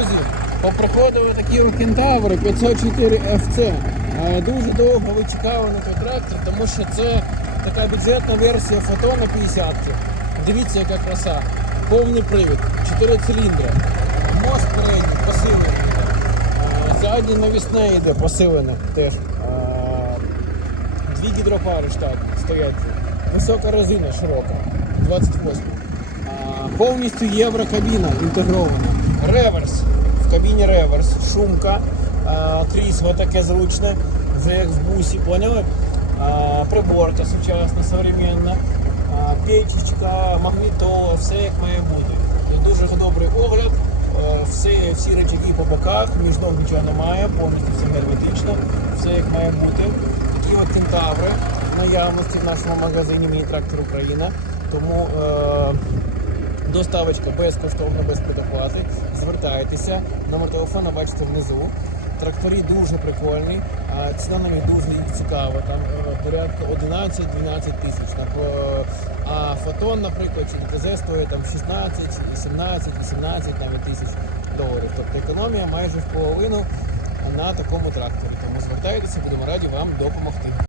Друзі, поприходили такі кентаври 504 FC. Дуже довго ви чекали на той трактор, тому що це така бюджетна версія фотона 50 Дивіться, яка краса. Повний привід, 4 циліндри. Мост передній, посилений. Задній навісне йде, посилене теж. Дві гідропари штат стоять. Висока резина широка, 28. Повністю єврокабіна інтегрована. Реверс. В кабіні реверс, шумка, крісло таке зручне, це як в бусі, поняли? Приборка сучасна, современна, печечка, магнітола, все як має бути. Дуже добрий огляд. Е, Все, всі речаки по боках, між ног нічого немає, повністю все герметично, все як має бути. Такі от кентаври наявності в нашому магазині Мій трактор Україна. Тому е, доставочка безкоштовна, без предоплати. Звертайтеся, номер телефону бачите внизу. Трактори дуже прикольні, а ціна на них дуже цікава. Там е, порядка 11-12 тисяч. Е, А фотон, наприклад, чи ДТЗ стоїть там 16, 17, 18 навіть тисяч доларів. Тобто економія майже в половину на такому тракторі. Тому звертайтеся, будемо раді вам допомогти.